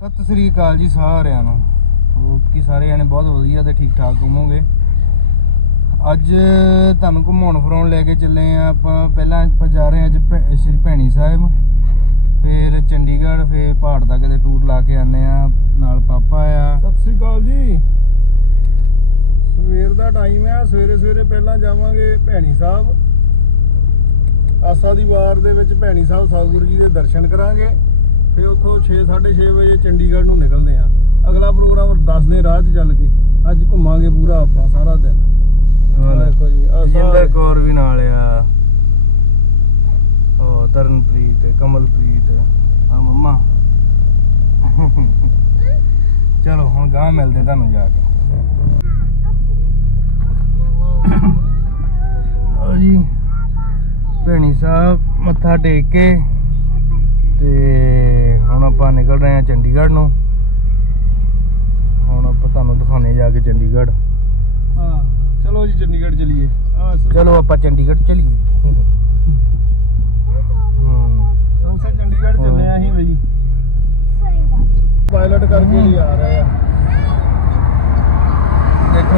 सत श्री अकाल जी सारिਆਂ ਨੂੰ। होप कि सारे जाने बहुत वधिया ते ठीक ठाक होवोगे। अज तुहानूं घुमाउण फिराउण लैके चले आपां। पहलां आपां जा रहे हैं अज श्री भैणी साहिब, फिर चंडीगढ़, फिर पहाड़ तक दे टूर ला के आने नाल पापा आ। सत श्री अकाल जी। सवेर दा टाइम है, सवेरे सवेरे पहलां जावांगे भैणी साहब। आसा दी वार दे विच भैणी साहब सतगुरू जी दे दर्शन करांगे। फिर उतों 6-6:30 बजे चंडीगढ़ नूं निकलदे आ। अगला प्रोग्राम दसदे राह च चल के। अज घुमांगे पूरा आपां सारा दिन। देखो जी जिंदर कौर भी नाल आ, तरनप्रीत, कमलप्रीत, मम्मा। चलो हुण गांह मिलदे तुहानूं जाके। जी भैणी साहब मत्था टेक के ते हुण आपां निकल रहे हैं चंडीगढ़ नूं। हुण आपां तुहानूं दिखाने जाके चंडीगढ़। हाँ चलो जी चंडीगढ़ चलिए। चलो आपां चंडीगढ़ चलिए। हमसे चंडीगढ़ चले ही भाई, पायलट करके ही आ रहे हैं। देखो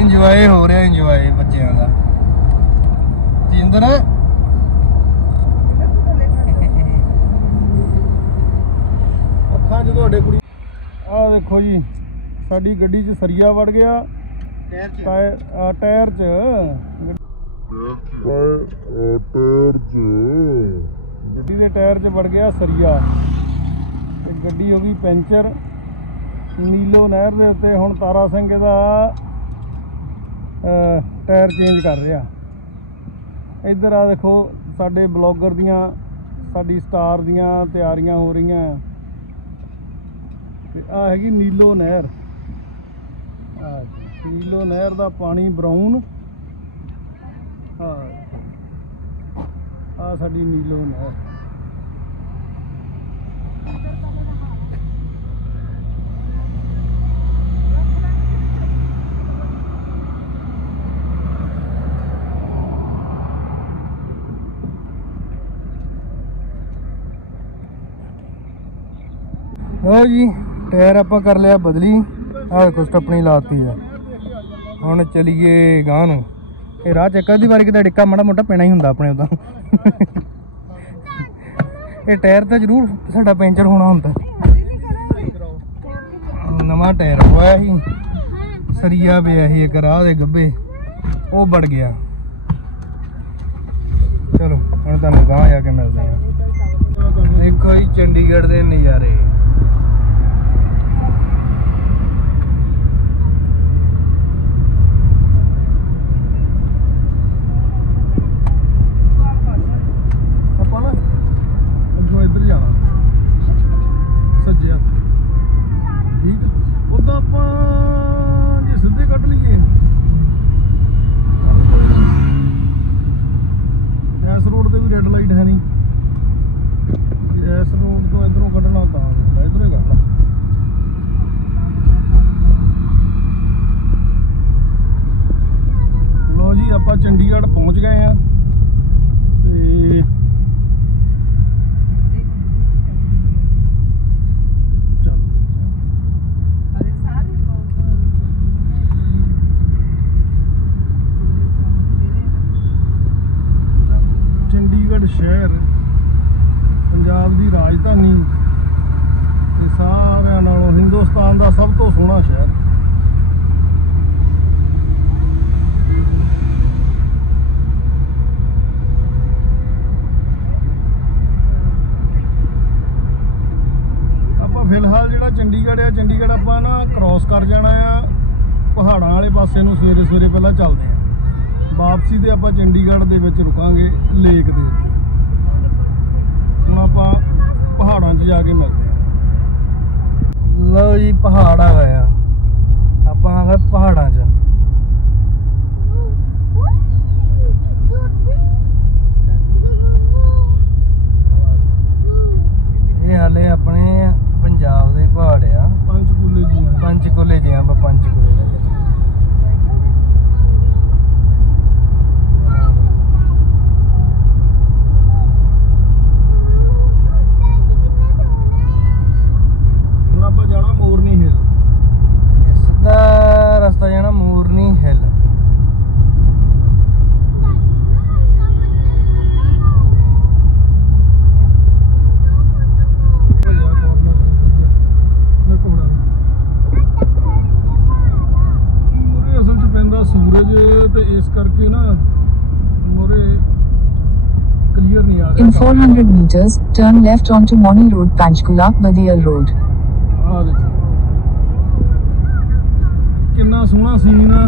इंजॉय हो रहा, इंजॉय बच्चों का। जिंदर ਅੱਖਾਂ 'ਚ ਤੁਹਾਡੇ ਕੁੜੀ ਆਹ ਦੇਖੋ ਜੀ ਸਾਡੀ ਗੱਡੀ 'ਚ ਸਰੀਆ ਵੜ ਗਿਆ ਟਾਇਰ 'ਚ ਗੱਡੀ ਦੇ ਟਾਇਰ 'ਚ ਵੜ ਗਿਆ ਸਰੀਆ ਤੇ ਗੱਡੀ ਹੋ ਗਈ ਪੈਂਚਰ। ਨੀਲੋ ਨਹਿਰ ਦੇ ਉੱਤੇ ਹੁਣ ਤਾਰਾ ਸਿੰਘ ਇਹਦਾ ਟਾਇਰ ਚੇਂਜ ਕਰ ਰਿਹਾ। ਇੱਧਰ ਆ ਦੇਖੋ ਸਾਡੇ ਬਲੌਗਰ ਦੀਆਂ, ਸਾਡੀ ਸਟਾਰ ਦੀਆਂ ਤਿਆਰੀਆਂ ਹੋ ਰਹੀਆਂ। ਤੇ ਆ ਹੈਗੀ ਨੀਲੋ ਨਹਿਰ। ਨੀਲੋ ਨਹਿਰ ਦਾ ਪਾਣੀ ਬਰਾਊਨ। ਆ ਸਾਡੀ ਨੀਲੋ ਨਹਿਰ। लो जी टायर आप कर लिया बदली। आ देखो स्टपनी लाती है। हुण चलीए गांह नूं। ये राह च एक बारी किते डिक्का माड़ा मोटा पैना ही हुंदा अपने उदा। ये टायर तो जरूर साडा पैंचर होना हुंदा। नवां टायर पवाया ही, सरिया पिया ही एक राह दे गब्बे, वो बड़ गया। चलो हुण तुहानूं गांह जाके मिलदे आ। देखो जी चंडीगढ़ दे नज़ारे। चंडीगढ़ पहुंच गए हैं ते चंडीगढ़ शहर पंजाब की राजधानी ते सारिਆਂ नालों हिंदुस्तान का सब तो सोहना शहर। फिलहाल जो चंडीगढ़ है, चंडीगढ़ आप ना क्रॉस कर जाना आ पहाड़ों वाले पासे नूं। सवेरे सवेरे पहला चलते हैं, वापसी ते आप चंडीगढ़ दे विच रुकांगे लेक दे। हुण आपां पहाड़ों च जाके मिलते हैं। लो जी पहाड़ आ गया, आप आ गए पहाड़ों च। ये हाले अपने पंजाब दे पहाड़ आ, पंचकूले जी। पंचकूले जी आप पंचकूले दे विच। In 400 meters, turn left onto Moni Road, Panchkula, Badiyal Road. ਆ ਦੇਖੋ ਕਿੰਨਾ ਸੋਹਣਾ ਸੀਨ ਆ।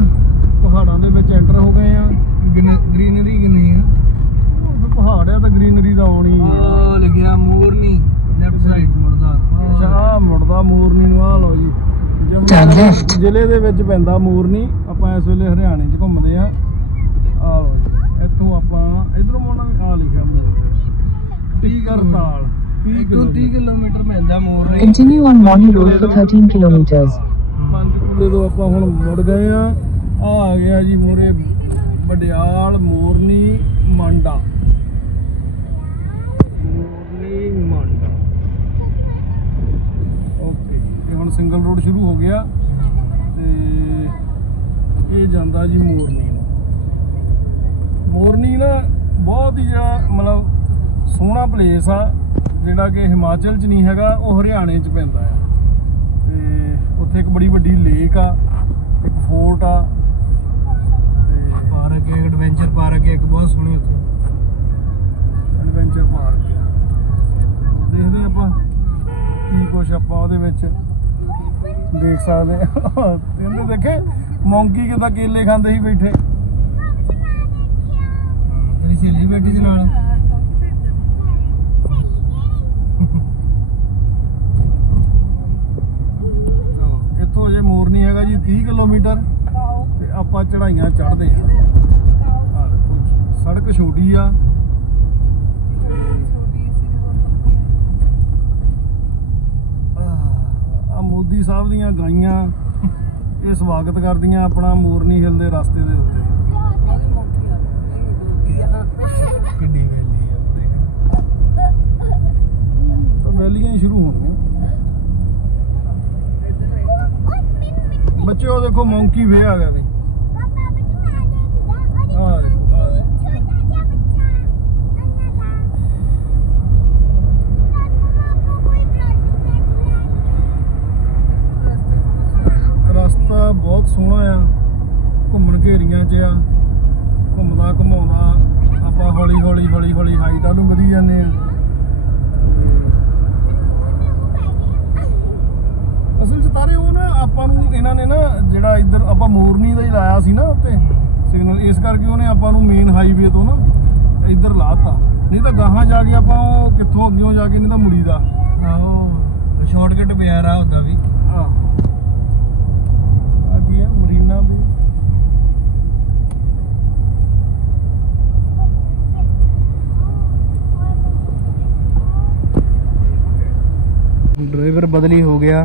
ਪਹਾੜਾਂ ਦੇ ਵਿੱਚ ਐਂਟਰ ਹੋ ਗਏ ਆ। ਗ੍ਰੀਨਰੀ ਕਿੰਨੀ ਆ। ਉਹ ਪਹਾੜ ਆ ਤਾਂ ਗ੍ਰੀਨਰੀ ਦਾ ਆਉਣੀ ਆ। ਲਿਖਿਆ ਮੋਰਨੀ ਲੈਫਟ ਸਾਈਡ ਮੁੜਦਾ। ਅੱਛਾ ਆ ਮੁੜਦਾ ਮੋਰਨੀ ਨੂੰ। ਆ ਲਓ ਜੀ Turn left. ਜ਼ਿਲ੍ਹੇ ਦੇ ਵਿੱਚ ਪੈਂਦਾ ਮੋਰਨੀ। ਆਪਾਂ ਇਸ ਵੇਲੇ ਹਰਿਆਣੇ 'ਚ ਘੁੰਮਦੇ ਆ। ਆ ਲਓ ਜੀ ਇੱਥੋਂ ਆਪਾਂ ਇਧਰੋਂ ਮੁੜਨਾ। ਆ ਲਿਖਿਆ ਕਰਤਾਲ 30 ਕਿਲੋਮੀਟਰ ਪੈਂਦਾ ਮੋਰਨੀ। Continue on Moni Road for 13 kilometers. ਪੰਚਕੂਲੇ ਤੋਂ ਆਪਾਂ ਹੁਣ ਮੁੜ ਗਏ ਆ। ਆ ਗਿਆ ਜੀ ਮੋਰੇ ਬਡਿਆਲ ਮੋਰਨੀ ਮਾਂਡਾ। ਮੋਰਨੀ ਮਾਂਡਾ ਓਕੇ। ਇਹ ਹੁਣ ਸਿੰਗਲ ਰੋਡ ਸ਼ੁਰੂ ਹੋ ਗਿਆ ਤੇ ਇਹ ਜਾਂਦਾ ਜੀ ਮੋਰਨੀ ਨੂੰ। ਮੋਰਨੀ ਨਾ ਬਹੁਤ ਹੀ ਜਿਹੜਾ ਮਤਲਬ ਸੋਹਣਾ ਪਲੇਸ ਆ ਜਿਹੜਾ ਕਿ ਹਿਮਾਚਲ 'ਚ ਨਹੀਂ ਹੈਗਾ, ਉਹ ਹਰਿਆਣੇ 'ਚ ਪੈਂਦਾ ਆ। ਤੇ ਉੱਥੇ ਇੱਕ ਬੜੀ ਵੱਡੀ ਲੇਕ ਆ, ਇੱਕ ਫੋਰਟ ਆ ਤੇ ਪਾਰਕ ਹੈ, ਐਡਵੈਂਚਰ ਪਾਰਕ ਹੈ ਇੱਕ ਬਹੁਤ ਸੋਹਣੀ ਉੱਥੇ। ਐਡਵੈਂਚਰ ਪਾਰਕ ਦੇਖਦੇ ਆਪਾਂ ਕੀ ਕੁਛ ਆਪਾਂ ਉਹਦੇ ਵਿੱਚ ਦੇਖ ਸਕਦੇ ਆ। ਇਹਨੇ ਦੇਖੇ ਮੌਂਕੀ ਕਿੱਦਾਂ ਕੇਲੇ ਖਾਂਦੇ ਸੀ ਬੈਠੇ। ਤੇਰੀ ਸਹੇਲੀ ਬੈਠੀ ਸੀ ਨਾਲ। ਇੱਥੋਂ ਜੇ ਮੋਰਨੀ ਹੈਗਾ ਜੀ 30 ਕਿਲੋਮੀਟਰ ਤੇ ਆਪਾਂ ਚੜਾਈਆਂ ਚੜ੍ਹਦੇ ਆ। ਆਹ ਦੇਖੋ ਸੜਕ ਛੋਟੀ ਆ। ਆ ਮੋਦੀ ਸਾਹਿਬ ਦੀਆਂ ਗਾਈਆਂ ਇਹ ਸਵਾਗਤ ਕਰਦੀਆਂ ਆਪਣਾ ਮੋਰਨੀ ਹਿੱਲ ਦੇ ਰਸਤੇ ਦੇ ਉੱਤੇ। ਕਿੱਡੀ ਵੈਲੀ ਆ ਤਾਂ ਵੈਲੀਆਂ ਹੀ ਸ਼ੁਰੂ ਹੋਣੀਆਂ। ਬੱਚੇ ਉਹ ਦੇਖੋ ਮੌਂਕੀ ਵੇ ਆ ਗਿਆ ਵੀ। ਰਸਤਾ ਬਹੁਤ ਸੋਹਣਾ ਆ। ਘੁੰਮਣ ਘੇਰੀਆਂ 'ਚ ਆ। ਘੁੰਮਦਾ ਘੁਮਾਉਂਦਾ ਆਪਾਂ ਹੌਲੀ ਹੌਲੀ ਹੌਲੀ ਹੌਲੀ ਹਾਈਟਾਂ ਨੂੰ ਵਧੀ ਜਾਂਦੇ ਆ। ਅਸਲ 'ਚ ਤਾਰੇ ਉਹ ਨਾ ਆਪਾਂ ਨੂੰ ਇਹਨਾਂ ਨੇ ਨਾ ਜਿਹੜਾ ਇੱਧਰ ਆਪਾਂ ਮੋਰਨੀ ਦਾ ਹੀ ਲਾਇਆ ਸੀ ਨਾ ਉੱਤੇ ਸਿਗਨਲ, ਇਸ ਕਰਕੇ ਉਹਨੇ ਆਪਾਂ ਨੂੰ ਮੇਨ ਹਾਈਵੇ ਤੋਂ ਨਾ ਇੱਧਰ ਲਾਤਾ। ਨਹੀਂ ਤਾਂ ਗਾਹਾਂ ਜਾ ਕੇ ਆਪਾਂ ਉਹ ਕਿੱਥੋਂ ਅੱਗਿਓਂ ਜਾ ਕੇ ਨਹੀਂ ਤਾਂ ਮੁੜੀ ਦਾ। ਆਹੋ ਸ਼ਾਰਟਕਟ ਪਿਆ ਰਾ ਹੁੰਦਾ ਵੀ। ਅੱਗੇ ਮਰੀਨਾ ਵੀ। ਡਰਾਈਵਰ ਬਦਲੀ ਹੋ ਗਿਆ।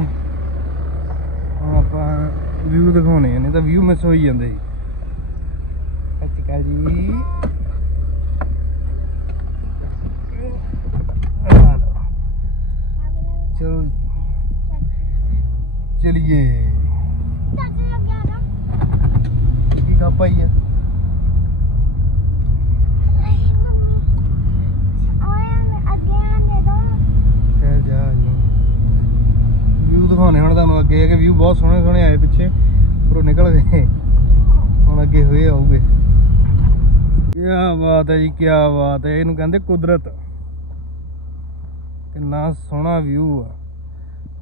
ਹੁਣ ਆਪਾਂ ਵਿਊ ਦਿਖਾਉਣੇ ਆ, ਨਹੀਂ ਤਾਂ ਵਿਊ ਮਿਸ ਹੋਈ ਜਾਂਦੇ ਸੀ। ਸਤਿ ਸ਼੍ਰੀ ਅਕਾਲ ਜੀ। ਚਲੋ ਚਲਿਏ। ਕੀ ਕੱਪ ਆਈ ਆ? ਖੈਰ ਜਾ ਵਿਊ ਦਿਖਾਉਣੇ ਹੁਣ ਤੁਹਾਨੂੰ ਅੱਗੇ। ਕਿ ਵਿਊ ਬਹੁਤ ਸੋਹਣੇ ਸੋਹਣੇ ਆਏ ਪਿੱਛੇ ਪਰ ਉਹ ਨਿਕਲ ਗਏ। ਹੁਣ ਅੱਗੇ ਹੋਏ ਆਉਗੇ। ਕੀ ਬਾਤ ਹੈ ਜੀ, ਕੀ ਬਾਤ ਹੈ। ਇਹਨੂੰ ਕਹਿੰਦੇ ਕੁਦਰਤ। ਕਿੰਨਾ ਸੋਹਣਾ ਵਿਊ ਆ।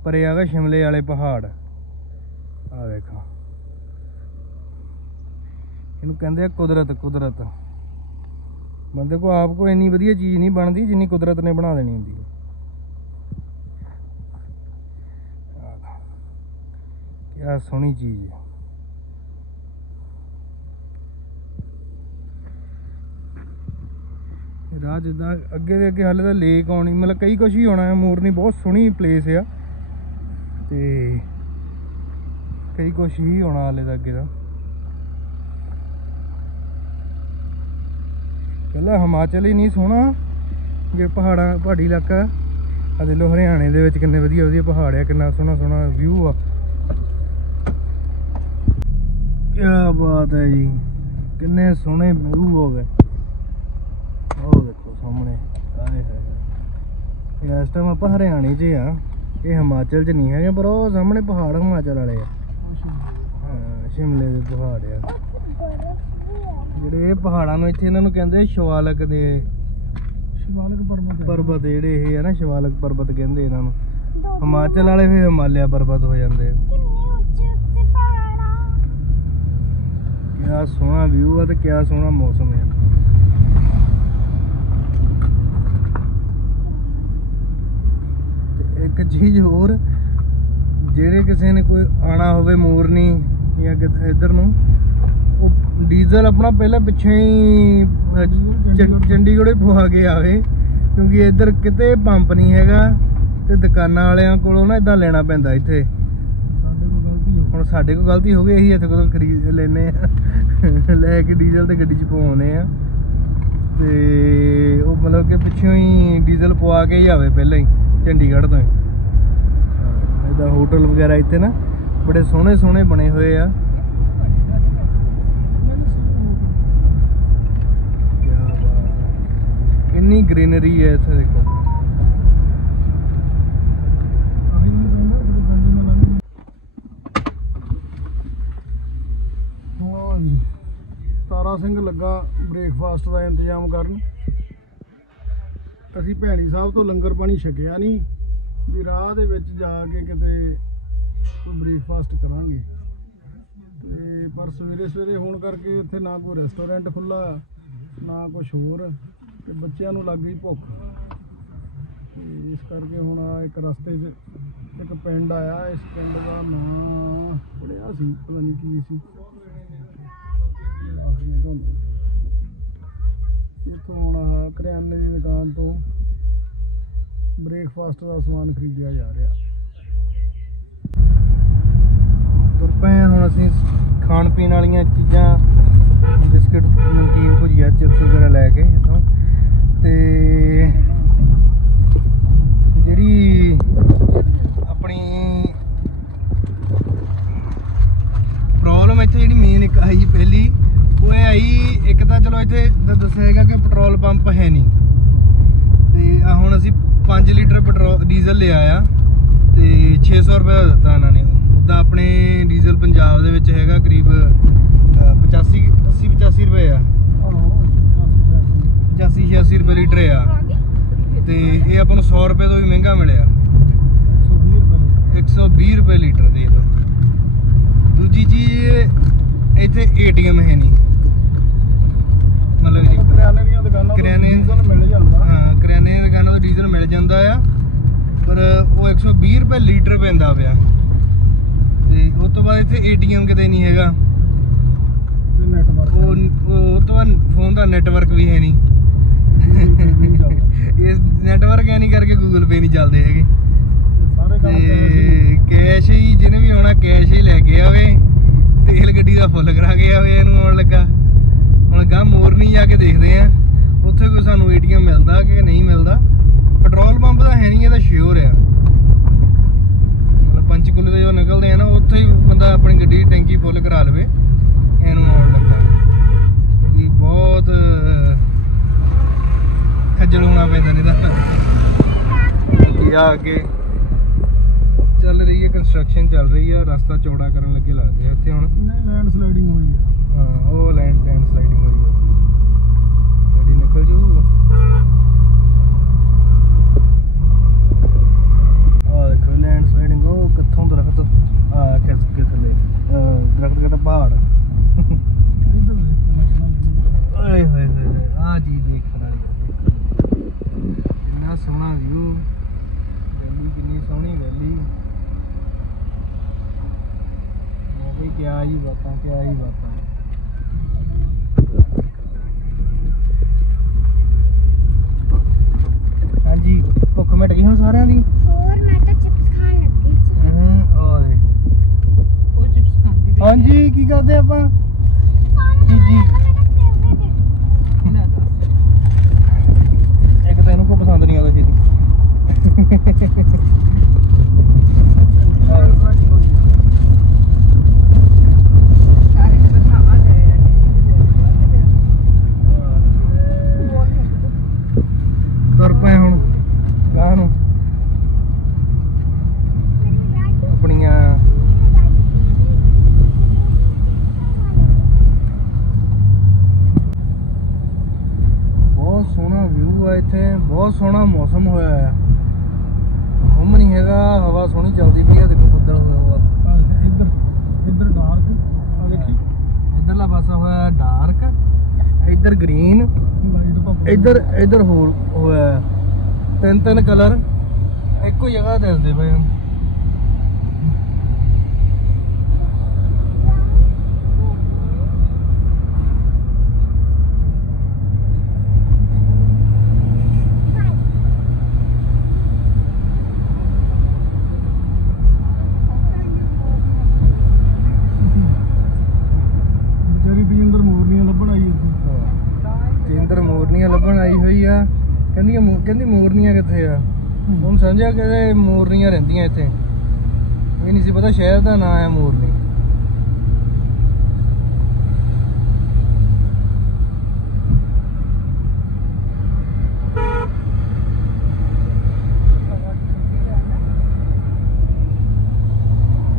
ਪਰ ਇਹ ਆਗਾ ਸ਼ਿਮਲੇ ਵਾਲੇ ਪਹਾੜ। ਆ ਦੇਖੋ ਇਹਨੂੰ ਕਹਿੰਦੇ ਆ ਕੁਦਰਤ। ਕੁਦਰਤ ਬੰਦੇ ਕੋ ਆਪ ਕੋ ਇੰਨੀ ਵਧੀਆ ਚੀਜ਼ ਨਹੀਂ ਬਣਦੀ ਜਿੰਨੀ ਕੁਦਰਤ ਨੇ ਬਣਾ ਦੇਣੀ ਹੁੰਦੀ ਹੈ। ਕਿਆ ਸੋਹਣੀ ਚੀਜ਼ ਹੈ। ਰਾਹ ਜਿੱਦਾਂ ਅੱਗੇ ਦੇ ਅੱਗੇ ਹਾਲੇ ਤਾਂ ਲੇਕ ਆਉਣੀ, ਮਤਲਬ ਕਈ ਕੁਛ ਹੀ ਹੋਣਾ ਹੈ। ਮੋਰਨੀ ਬਹੁਤ ਸੋਹਣੀ ਪਲੇਸ ਆ ਤੇ ਕਈ ਕੁਛ ਹੀ ਹੋਣਾ ਹਾਲੇ ਤਾਂ ਅੱਗੇ ਦਾ। ਪਹਿਲਾਂ ਹਿਮਾਚਲ ਹੀ ਨਹੀਂ ਸੋਹਣਾ ਜੇ ਪਹਾੜੀ ਇਲਾਕਾ। ਆ ਦੇ ਲੋ ਹਰਿਆਣੇ ਦੇ ਵਿੱਚ ਕਿੰਨੇ ਵਧੀਆ ਵਧੀਆ ਪਹਾੜ ਆ, ਕਿੰਨਾ ਸੋਹਣਾ ਸੋਹਣਾ ਵਿਊ ਆ। ਕਿਆ ਬਾਤ ਹੈ ਜੀ, ਕਿੰਨੇ ਸੋਹਣੇ ਵਿਊ ਹੋ ਗਏ। ਉਹ ਦੇਖੋ ਸਾਹਮਣੇ। ਆਏ ਹਾਏ, ਇਸ ਟਾਈਮ ਆਪਾਂ ਹਰਿਆਣੇ 'ਚ ਆ, ਇਹ ਹਿਮਾਚਲ 'ਚ ਨਹੀਂ ਹੈਗੇ। ਪਰ ਉਹ ਸਾਹਮਣੇ ਪਹਾੜ ਹਿਮਾਚਲ ਵਾਲੇ ਆ। ਸ਼ਿਮਲੇ ਦੇ ਪਹਾੜ ਆ ਜਿਹੜੇ ਇਹ ਪਹਾੜਾਂ ਨੂੰ ਇੱਥੇ ਇਹਨਾਂ ਨੂੰ ਕਹਿੰਦੇ ਸ਼ਿਵਾਲਕ ਦੇ ਪਰਬਤ ਜਿਹੜੇ ਇਹ ਹੈ ਨਾ, ਸ਼ਿਵਾਲਿਕ ਪਰਬਤ ਕਹਿੰਦੇ ਇਹਨਾਂ ਨੂੰ। ਹਿਮਾਚਲ ਵਾਲੇ ਫਿਰ ਹਿਮਾਲਿਆ ਪਰਬਤ ਹੋ ਜਾਂਦੇ ਆ। ਕਿਆ ਸੋਹਣਾ ਵਿਊ ਆ ਤੇ ਕਿਆ ਸੋਹਣਾ ਮੌਸਮ ਹੈ। ਤੇ ਇੱਕ ਚੀਜ਼ ਹੋਰ, ਜਿਹੜੇ ਕਿਸੇ ਨੇ ਕੋਈ ਆਣਾ ਹੋਵੇ ਮੋਰਨੀ ਜਾਂ ਇੱਧਰ ਨੂੰ, ਉਹ ਡੀਜ਼ਲ ਆਪਣਾ ਪਹਿਲਾਂ ਪਿੱਛੇ ਹੀ ਚੰਡੀਗੜ੍ਹ ਪਵਾ ਕੇ ਆਵੇ, ਕਿਉਂਕਿ ਇੱਧਰ ਕਿਤੇ ਪੰਪ ਨਹੀਂ ਹੈਗਾ ਤੇ ਦੁਕਾਨਾਂ ਵਾਲਿਆਂ ਕੋਲੋਂ ਨਾ ਇਦਾਂ ਲੈਣਾ ਪੈਂਦਾ। ਇੱਥੇ ਹੁਣ ਸਾਡੇ ਕੋਲ ਗਲਤੀ ਹੋ ਗਈ, ਅਸੀਂ ਇੱਥੇ ਕੋਲ ਖਰੀਦ ਲੈਨੇ ਆ, ਲੈ ਕੇ ਡੀਜ਼ਲ ਤੇ ਗੱਡੀ 'ਚ ਪਵਾਉਂਦੇ ਆ। ਤੇ ਉਹ ਮਤਲਬ ਕਿ ਪਿੱਛੋਂ ਹੀ ਡੀਜ਼ਲ ਪਵਾ ਕੇ ਹੀ ਆਵੇ ਪਹਿਲਾਂ ਹੀ ਚੰਡੀਗੜ੍ਹ ਤੋਂ ਹੀ। ਇਹਦਾ ਹੋਟਲ ਵਗੈਰਾ ਇੱਥੇ ਨਾ ਬੜੇ ਸੋਹਣੇ ਸੋਹਣੇ ਬਣੇ ਹੋਏ ਆ। ਕਿੰਨੀ ਗ੍ਰੀਨਰੀ ਹੈ ਇੱਥੇ, ਦੇਖੋ। ਤਾਰਾ ਸਿੰਘ ਲੱਗਾ ਬ੍ਰੇਕਫਾਸਟ ਦਾ ਇੰਤਜ਼ਾਮ ਕਰਨ। ਅਸੀਂ ਭੈਣੀ ਸਾਹਿਬ ਤੋਂ ਲੰਗਰ ਪਾਣੀ ਛਕਿਆ ਨਹੀਂ, ਵੀ ਰਾਹ ਦੇ ਵਿੱਚ ਜਾ ਕੇ ਕਿਤੇ ਕੋਈ ਬ੍ਰੇਕਫਾਸਟ ਕਰਾਂਗੇ। ਤੇ ਪਰ ਸਵੇਰੇ ਸਵੇਰੇ ਹੋਣ ਕਰਕੇ ਇੱਥੇ ਨਾ ਕੋਈ ਰੈਸਟੋਰੈਂਟ ਖੁੱਲ੍ਹਾ ਨਾ ਕੁਛ ਹੋਰ, ਤੇ ਬੱਚਿਆਂ ਨੂੰ ਲੱਗ ਗਈ ਭੁੱਖ। ਤੇ ਇਸ ਕਰਕੇ ਹੁਣ ਇੱਕ ਰਸਤੇ 'ਚ ਇੱਕ ਪਿੰਡ ਆਇਆ, ਇਸ ਪਿੰਡ ਦਾ ਨਾਂ ਪੜਿਆ ਸੀ, ਪਤਾ ਨਹੀਂ ਕੀ ਸੀ। ਇੱਥੋਂ ਹੁਣ ਕਰਿਆਨੇ ਦੀ ਦੁਕਾਨ ਤੋਂ ਬ੍ਰੇਕਫਾਸਟ ਦਾ ਸਮਾਨ ਖਰੀਦਿਆ ਜਾ ਰਿਹਾ। ਤੁਰ ਪਏ ਹੁਣ ਅਸੀਂ ਖਾਣ ਪੀਣ ਵਾਲੀਆਂ ਚੀਜ਼ਾਂ, ਬਿਸਕਿਟ, ਨਮਕੀਨ, ਭੁਜੀਆ, ਚਿਪਸ ਵਗੈਰਾ ਲੈ ਕੇ ਇੱਥੋਂ। ਤੇ ਜਿਹੜੀ ਆਪਣੀ ਪ੍ਰੋਬਲਮ ਇੱਥੇ ਜਿਹੜੀ ਮੇਨ ਇੱਕ ਆਈ ਪਹਿਲੀ, ਉਹ ਇਹ ਆਈ, ਇੱਕ ਤਾਂ ਚਲੋ ਇੱਥੇ ਦੱਸਿਆ ਹੈਗਾ ਕਿ ਪੈਟਰੋਲ ਪੰਪ ਹੈ ਨਹੀਂ। ਤੇ ਹੁਣ ਅਸੀਂ 5 ਲੀਟਰ ਪੈਟਰੋਲ ਡੀਜ਼ਲ ਲਿਆ ਆ ਤੇ 600 ਰੁਪਏ ਦਾ ਦਿੱਤਾ ਇਹਨਾਂ ਨੇ। ਉੱਦਾਂ ਆਪਣੇ ਡੀਜ਼ਲ ਪੰਜਾਬ ਦੇ ਵਿੱਚ ਹੈਗਾ ਕਰੀਬ 85 ਰੁਪਏ ਆ, 85 ਰੁਪਏ ਲੀਟਰ ਆ। ਤੇ ਇਹ ਆਪਾਂ ਨੂੰ 100 ਰੁਪਏ ਤੋਂ ਵੀ ਮਹਿੰਗਾ ਮਿਲਿਆ, 120 ਰੁਪਏ ਲੀਟਰ। ਦੇਖ ਲਓ। ਦੂਜੀ ਚੀਜ਼ ਇੱਥੇ ATM ਹੈ ਨਹੀਂ, ਮਤਲਬ ਕਰਿਆਨੇ ਦੀਆਂ ਦੁਕਾਨਾਂ ਤੋਂ ਮਿਲ ਜਾਂਦਾ। ਹਾਂ, ਕਰਿਆਨੇ ਦੀਆਂ ਦੁਕਾਨਾਂ ਤੋਂ ਡੀਜ਼ਲ ਮਿਲ ਜਾਂਦਾ ਆ, ਪਰ ਉਹ 120 ਰੁਪਏ ਲੀਟਰ ਪੈਂਦਾ ਪਿਆ। ਤੇ ਉਸ ਤੋਂ ਬਾਅਦ ਇੱਥੇ ATM ਕਿਤੇ ਨਹੀਂ ਹੈਗਾ, ਉਹ ਤੋਂ ਬਾਅਦ ਫੋਨ ਦਾ ਨੈਟਵਰਕ ਵੀ ਹੈ ਨਹੀਂ। ਇਸ ਨੈਟਵਰਕ ਹੈ ਨਹੀਂ ਕਰਕੇ ਗੂਗਲ ਪੇ ਨਹੀਂ ਚੱਲਦੇ ਹੈਗੇ। ਤੇ ਕੈਸ਼ ਹੀ, ਜਿਹਨੇ ਵੀ ਆਉਣਾ ਕੈਸ਼ ਹੀ ਲੈ ਕੇ ਆਵੇ, ਤੇਲ ਗੱਡੀ ਦਾ ਫੁੱਲ ਕਰਾ ਕੇ ਆਵੇ। ਇਹਨੂੰ ਆਉਣ ਲੱਗਾ ਹੁਣ ਗਾਂ ਮੋਰਨੀ ਜਾ ਕੇ ਦੇਖਦੇ ਆ ਉੱਥੇ ਕੋਈ ਸਾਨੂੰ ATM ਮਿਲਦਾ ਕਿ ਨਹੀਂ ਮਿਲਦਾ। ਪੈਟਰੋਲ ਪੰਪ ਦਾ ਹੈ ਨਹੀਂ, ਇਹਦਾ ਸ਼ੋਰ ਆ। ਮਤਲਬ ਪੰਚਕੂਲੇ ਤੋਂ ਜਦੋਂ ਨਿਕਲਦੇ ਆ ਨਾ, ਉੱਥੇ ਹੀ ਬੰਦਾ ਆਪਣੀ ਗੱਡੀ ਦੀ ਟੈਂਕੀ ਫੁੱਲ ਕਰਾ ਲਵੇ। ਇਹਨੂੰ ਆਉਣ ਲੱਗਾ ਵੀ ਬਹੁਤ ਖੱਜਲ ਹੋਣਾ ਪੈਂਦਾ ਨਹੀਂ ਤਾਂ। ਅੱਗੇ ਚੱਲ ਰਹੀ ਹੈ ਕੰਸਟਰਕਸ਼ਨ, ਚੱਲ ਰਹੀ ਹੈ, ਰਸਤਾ ਚੌੜਾ ਕਰਨ ਲੱਗੇ ਲੱਗਦੇ ਆ ਇੱਥੇ ਹੁਣ। ਲੈਂਡ ਸਲਾਈਡਿੰਗ ਹੋਈ ਹੈ। ਹਾਂ, ਉਹ ਲੈਂਡ ਸਲਾਈਡਿੰਗ ਹੋਈ ਹੈ, ਗੱਡੀ ਨਿਕਲ ਜਾਊ। ਆਹ ਦੇਖੋ ਲੈਂਡ ਸਲਾਈਡਿੰਗ, ਉਹ ਕਿੱਥੋਂ ਦਰਖਤ ਆ ਖਿਸਕ ਕੇ ਥੱਲੇ, ਦਰਖਤ ਕਿਤੇ ਪਹਾੜ। ਓਏ ਹੋਏ ਹੋਏ, ਆਹ ਚੀਜ਼ ਦੇਖਣ ਵਾਲੀ, ਕਿੰਨਾ ਸੋਹਣਾ ਵਿਊ, ਵੈਲੀ ਕਿੰਨੀ ਸੋਹਣੀ ਵੈਲੀ। ਕਿਆ ਹੀ ਬਾਤਾਂ, ਕਿਆ ਹੀ ਬਾਤਾਂ। ਹਾਂਜੀ, ਭੁੱਖ ਮਿਟ ਗਈ ਹੁਣ ਸਾਰਿਆਂ ਦੀ। ਹੋਰ ਮੈਂ ਤਾਂ ਚਿਪਸ ਖਾਣ ਲੱਗੀ ਸੀ। ਓਏ ਉਹ ਚਿਪਸ ਖਾਂਦੀ ਪਈ ਹਾਂਜੀ, ਕੀ ਕਰਦੇ ਆਪਾਂ ਜੀ? ਇੱਕ ਤਾਂ ਇਹਨੂੰ ਕੋ ਪਸੰਦ ਨਹੀਂ ਆਉਂਦਾ ਛੇਤੀ। ਸਾਰੇ ਬਤਾਵਾ ਦੇ ਤੁਰ ਪਏ ਹੁਣ ਗਾਂ ਨੂੰ ਆਪਣੀਆਂ ਡਾਰਕ, ਇੱਧਰ ਗ੍ਰੀਨ, ਇੱਧਰ ਹੋਰ ਹੋਇਆ ਤਿੰਨ ਕਲਰ ਇੱਕੋ ਜਗ੍ਹਾ ਦਿਸਦੇ ਪਏ। ਲੱਭਣ ਆਈ ਹੋਈ ਆ, ਕਹਿੰਦੀ ਮੋਰਨੀਆਂ ਕਿੱਥੇ ਆ। ਹੁਣ ਸਮਝਿਆ ਕਿ ਮੋਰਨੀਆਂ ਰਹਿੰਦੀਆਂ ਇੱਥੇ, ਇਹ ਨਹੀਂ ਸੀ ਪਤਾ ਸ਼ਹਿਰ ਦਾ ਨਾਂ ਆ ਮੋਰਨੀ।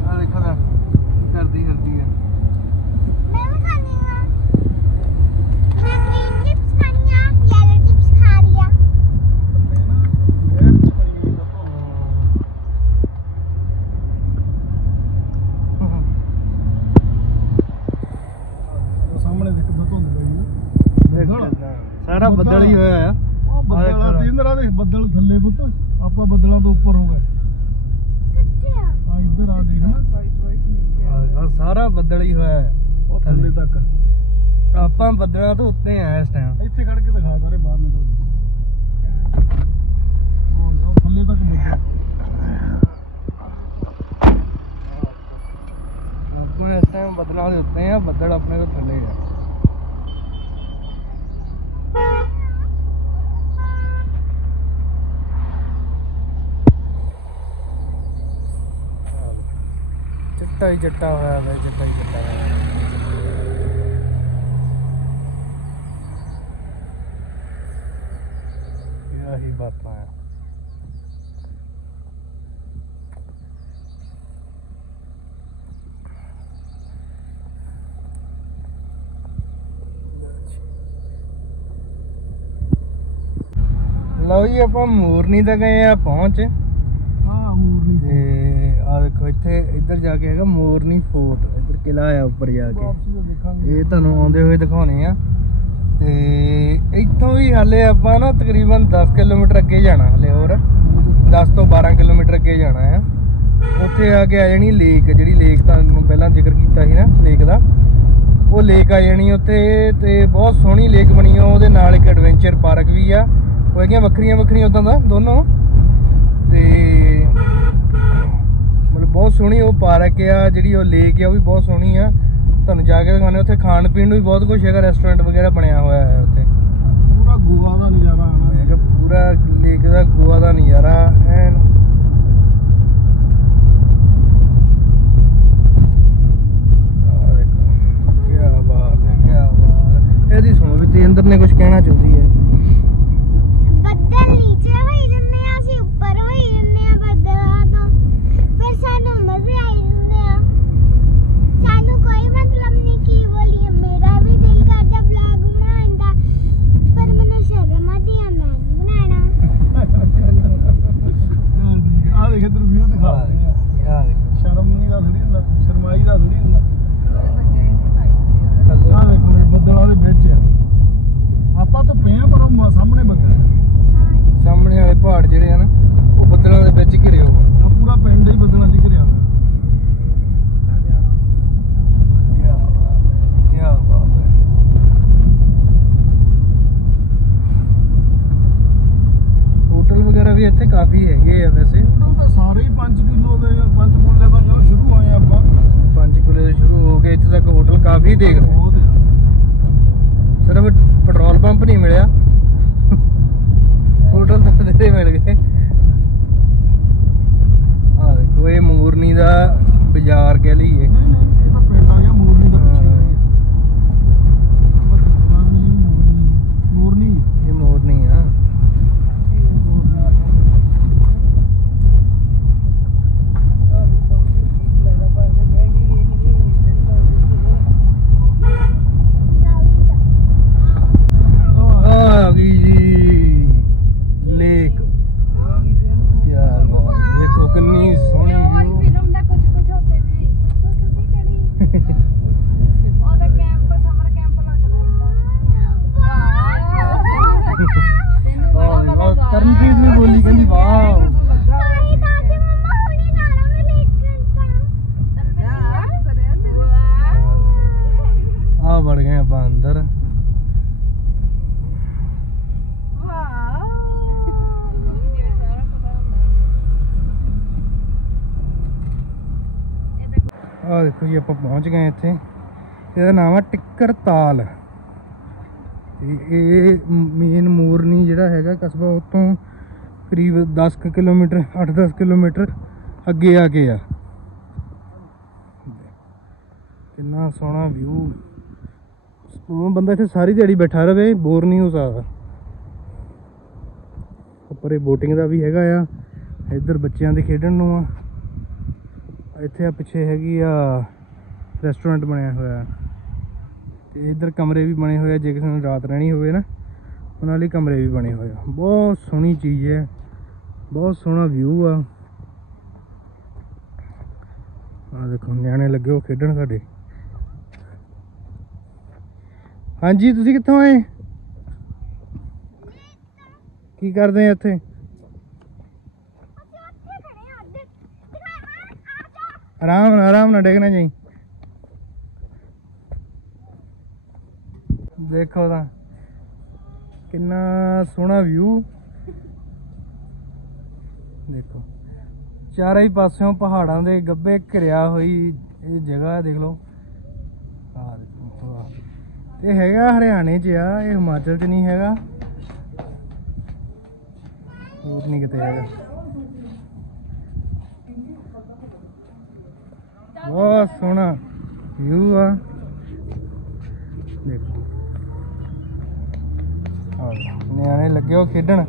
ਆ ਦੇਖੋ ਨਾ ਕਰਦੀ ਆ। मैं भी खानी है। मैं ग्रीन चिप्स खानी है, येलो चिप्स खा रही है। ਸਾਹਮਣੇ ਦਿਖਦਾ ਧੁੰਦ ਪਈ ਨਾ, ਸਾਰਾ ਬੱਦਲ ਹੀ ਹੋਇਆ ਆ। ਉਹ ਬੱਦਲਾਂ ਤੇ ਇੰਦਰਾ ਦੇ ਬੱਦਲ ਥੱਲੇ ਪੁੱਤ, ਆਪਾਂ ਬੱਦਲਾਂ ਤੋਂ ਉੱਪਰ ਹੋ ਗਏ। कितने है? ਆ ਇੱਧਰ ਆ ਦੇਖ ਨਾ, ਆ ਸਾਰਾ ਬੱਦਲ ਹੀ ਹੋਇਆ ਹੈ ਉਹ ਥੱਲੇ ਤੱਕ। ਆਪਾਂ ਬੱਦਲਾਂ ਤੋਂ ਉੱਤੇ ਆ ਇਸ ਟਾਈਮ। ਇੱਥੇ ਖੜ ਕੇ ਦਿਖਾ ਸਾਰੇ ਬਾਹਰ ਨੂੰ ਉਹ ਥੱਲੇ ਤੱਕ ਬੱਦਲ। ਆਪਾਂ ਇਸ ਟਾਈਮ ਬੱਦਲਾਂ ਦੇ ਉੱਤੇ ਆ, ਬੱਦਲ ਆਪਣੇ ਤੋਂ ਥੱਲੇ ਆ। ਚਿੱਟਾ ਹੀ ਚਿੱਟਾ ਹੋਇਆ ਵਾ, ਚਿੱਟਾ ਹੀ ਚਿੱਟਾ ਹੋਇਆ। ਇਹੀ ਬਾਤਾਂ ਆ। ਲਓ ਜੀ ਆਪਾਂ ਮੋਰਨੀ ਤੱਕ ਗਏ ਆ ਪਹੁੰਚ। ਹਾਂ ਮੂਰਨੀ ਤੇ ਆ ਦੇਖੋ ਇੱਥੇ ਇੱਧਰ ਜਾ ਕੇ ਹੈਗਾ ਮੋਰਨੀ ਫੋਰਟ, ਇੱਧਰ ਕਿਲਾ ਆ ਉੱਪਰ ਜਾ ਕੇ। ਵਾਪਸੀ ਤੋਂ ਦੇਖਾਂਗੇ। ਇਹ ਤੁਹਾਨੂੰ ਆਉਂਦੇ ਹੋਏ ਦਿਖਾਉਣੇ ਆ। ਤੇ ਇੱਥੋਂ ਵੀ ਹਾਲੇ ਆਪਾਂ ਨਾ ਤਕਰੀਬਨ 10 ਕਿਲੋਮੀਟਰ ਅੱਗੇ ਜਾਣਾ, ਹਲੇ ਹੋਰ 10 ਤੋਂ 12 ਕਿਲੋਮੀਟਰ ਅੱਗੇ ਜਾਣਾ ਆ। ਉੱਥੇ ਆ ਕੇ ਆ ਜਾਣੀ ਲੇਕ, ਜਿਹੜੀ ਲੇਕ ਤੁਹਾਨੂੰ ਪਹਿਲਾਂ ਜ਼ਿਕਰ ਕੀਤਾ ਸੀ ਨਾ ਲੇਕ ਦਾ, ਉਹ ਲੇਕ ਆ ਜਾਣੀ ਉੱਥੇ। ਤੇ ਬਹੁਤ ਸੋਹਣੀ ਲੇਕ ਬਣੀ ਆ, ਉਹਦੇ ਨਾਲ ਇੱਕ ਐਡਵੈਂਚਰ ਪਾਰਕ ਵੀ ਆ। ਉਹ ਹੈਗੀਆਂ ਵੱਖਰੀਆਂ ਉੱਦਾਂ ਦਾ ਦੋਨੋਂ। ਤੇ ਮਤਲਬ ਬਹੁਤ ਸੋਹਣੀ ਉਹ ਪਾਰਕ ਆ, ਜਿਹੜੀ ਉਹ ਲੇਕ ਆ ਉਹ ਵੀ ਬਹੁਤ ਸੋਹਣੀ ਆ। ਤੁਹਾਨੂੰ ਜਾ ਕੇ ਦਿਖਾਉਂਦੇ। ਉੱਥੇ ਖਾਣ ਪੀਣ ਨੂੰ ਵੀ ਬਹੁਤ ਕੁਛ ਹੈਗਾ, ਰੈਸਟੋਰੈਂਟ ਵਗੈਰਾ ਬਣਿਆ ਹੋਇਆ ਹੈ ਉੱਥੇ। ਪੂਰਾ ਗੋਆ ਦਾ ਨਜ਼ਾਰਾ ਆਣਾ ਹੈਗਾ, ਪੂਰਾ ਲੇਕ ਦਾ ਗੋਆ ਦਾ ਨਜ਼ਾਰਾ ਐਨ। ਕਿਆ ਬਾਤ ਹੈ। ਇਹਦੀ ਸੁਣੋ ਵੀ ਤੇਂਦਰ ਨੇ ਕੁਝ ਕਹਿਣਾ ਚਾਹੁੰਦੀ ਹੈ। ਬੱਦਲ ਨੀਚੇ ਹੋਈ ਜਾਂਦੇ ਆ, ਅਸੀਂ ਉੱਪਰ ਹੋਈ ਜਾਂਦੇ ਆ ਬੱਦਲਾਂ ਤੋਂ, ਫਿਰ ਸਾਨੂੰ ਮਜ਼ੇ ਆਈ ਜਾਂਦੇ ਆ। ਸਾਨੂੰ ਕੋਈ ਮਤਲਬ ਨਹੀਂ ਕੀ ਬੋਲੀਏ। ਮੇਰਾ ਵੀ ਦਿਲ ਕਰਦਾ ਵਲੌਗ ਬਣਾਉਣ ਦਾ, ਪਰ ਮੈਨੂੰ ਸ਼ਰਮ ਆਉਂਦੀ ਆ, ਮੈਂ ਨਹੀਂ ਬਣਾਉਣਾ। ਆ ਦੇਖ ਇੱਧਰ ਵੀਊ ਦਿਖਾ ਯਾਰ ਸ਼ਰਮ ਨਹੀਂ ਦਾ ਥੋੜੀ ਹੁੰਦਾ, ਸ਼ਰਮਾਈ ਦਾ ਥੋੜੀ ਹੁੰਦਾ। ਆ ਦੇਖੋ ਬੱਦਲਾਂ ਦੇ ਵਿੱਚ ਆ, ਆਪਾਂ ਤਾਂ ਪਏ ਆ ਪਰ ਉਹ ਸਾਹਮਣੇ ਬੱਦਲ ਆ। ਸਾਹਮਣੇ ਵਾਲੇ ਪਹਾੜ ਜਿਹੜੇ ਆ ਨਾ, ਉਹ ਬੱਦਲਾਂ ਦੇ ਵਿੱਚ ਘਿਰੇ ਹੋਏ। ਆਹ ਪੂਰਾ ਪਿੰਡ ਹੀ ਬੱਦਲਾਂ 'ਚ ਘਿਰਿਆ ਹੋਇਆ। ਕਿਆ ਬਾਤ ਹੈ। ਹੋਟਲ ਵਗੈਰਾ ਵੀ ਇੱਥੇ ਕਾਫੀ ਹੈਗੇ ਆ ਵੈਸੇ। ਟੋਟਲ ਤਾਂ ਸਾਰੇ ਹੀ 5 ਕਿਲੋ ਦੇ 5 ਕਿੱਲੇ ਦਾ ਜਦੋਂ ਸ਼ੁਰੂ ਹੋਏ ਆਪਾਂ 5 ਕਿਲੋ ਤੋਂ ਸ਼ੁਰੂ ਹੋ ਕੇ ਇੱਥੇ ਤੱਕ ਹੋਟਲ ਕਾਫੀ ਦੇਖ ਲਏ। ਬਹੁਤ ਆ। ਸਿਰਫ ਪੈਟਰੋਲ ਪੰਪ ਨਹੀਂ ਮਿਲਿਆ, ਹੋਟਲ ਤਾਂ ਬਥੇਰੇ ਮਿਲ ਗਏ। ਆ ਦੇਖੋ ਇਹ ਮੋਰਨੀ ਦਾ ਬਾਜ਼ਾਰ ਕਹਿ ਲਈਏ। ਇਹ ਤਾਂ ਪਿੰਡ ਆ ਗਿਆ, ਮੋਰਨੀ ਦਾ ਪਿੱਛੇ ਆ ਗਿਆ। ਮੋਰਨੀ ਇਹ ਮੋਰਨੀ ਆ। ਆ ਗਈ ਜੀ ਲੇਕ। ਕਿਆ ਬਾਤ, ਦੇਖੋ ਕਿੰਨੀ ਸੋਹਣੀ ਉਹ ਵਾਲੀ view। ਫਿਲਮ ਦਾ ਕੁਝ ਹੋਤੇ ਮੈਂ ਬਾਂਦਰ। ਆ ਦੇਖੋ ਜੀ ਆਪਾਂ ਪਹੁੰਚ ਗਏ ਇੱਥੇ। ਇਹਦਾ ਨਾਮ ਹੈ ਟਿੱਕਰ ਤਾਲ। ਇਹ ਮੇਨ ਮੋਰਨੀ ਜਿਹੜਾ ਹੈਗਾ ਕਸਬਾ ਉੱਥੋਂ ਕਰੀਬ 10 ਕਿਲੋਮੀਟਰ 8-10 ਕਿਲੋਮੀਟਰ ਅੱਗੇ ਆ ਕੇ ਆ। ਕਿੰਨਾ ਸੋਹਣਾ ਵਿਊ। ਬੰਦਾ ਇੱਥੇ ਸਾਰੀ ਦਿਹਾੜੀ ਬੈਠਾ ਰਵੇ, ਬੋਰ ਨਹੀਂ ਹੋ ਸਕਦਾ। ਉੱਪਰ ਇਹ ਬੋਟਿੰਗ ਦਾ ਵੀ ਹੈਗਾ ਆ। ਇੱਧਰ ਬੱਚਿਆਂ ਦੇ ਖੇਡਣ ਨੂੰ ਆ। ਇੱਥੇ ਆ ਪਿੱਛੇ ਹੈਗੀ ਆ ਰੈਸਟੋਰੈਂਟ ਬਣਿਆ ਹੋਇਆ ਤੇ ਇੱਧਰ ਕਮਰੇ ਵੀ ਬਣੇ ਹੋਏ ਆ। ਜੇ ਕਿਸੇ ਨੂੰ ਰਾਤ ਰਹਿਣੀ ਹੋਵੇ ਨਾ, ਉਹਨਾਂ ਲਈ ਕਮਰੇ ਵੀ ਬਣੇ ਹੋਏ ਆ। ਬਹੁਤ ਸੋਹਣੀ ਚੀਜ਼ ਹੈ, ਬਹੁਤ ਸੋਹਣਾ ਵਿਊ ਆ। ਆ ਦੇਖੋ ਨਿਆਣੇ ਲੱਗੇ ਹੋ ਖੇਡਣ ਸਾਡੇ। ਹਾਂਜੀ, ਤੁਸੀਂ ਕਿੱਥੋਂ ਆਏ? ਕੀ ਕਰਦੇ ਆ ਇੱਥੇ? ਆਰਾਮ ਨਾਲ ਡੇਗਣਾ ਜੀ। ਦੇਖੋ ਤਾਂ ਕਿੰਨਾ ਸੋਹਣਾ ਵਿਊ। ਦੇਖੋ ਚਾਰੇ ਹੀ ਪਾਸਿਓਂ ਪਹਾੜਾਂ ਦੇ ਗੱਭੇ ਘਿਰਿਆ ਹੋਈ ਇਹ ਜਗ੍ਹਾ ਦੇਖ ਲਓ। ਆ ਦੇਖੋ, ਇਹ ਹੈਗਾ ਹਰਿਆਣੇ 'ਚ ਆ, ਇਹ ਹਿਮਾਚਲ 'ਚ ਨਹੀਂ ਹੈਗਾ। ਹੋਰ ਨਹੀਂ ਕਿਤੇ ਹੈਗਾ। ਬਹੁਤ ਸੋਹਣਾ ਵਿਊ ਆ। ਦੇਖੋ ਨਿਆਣੇ ਲੱਗੇ ਹੋ ਖੇਡਣ।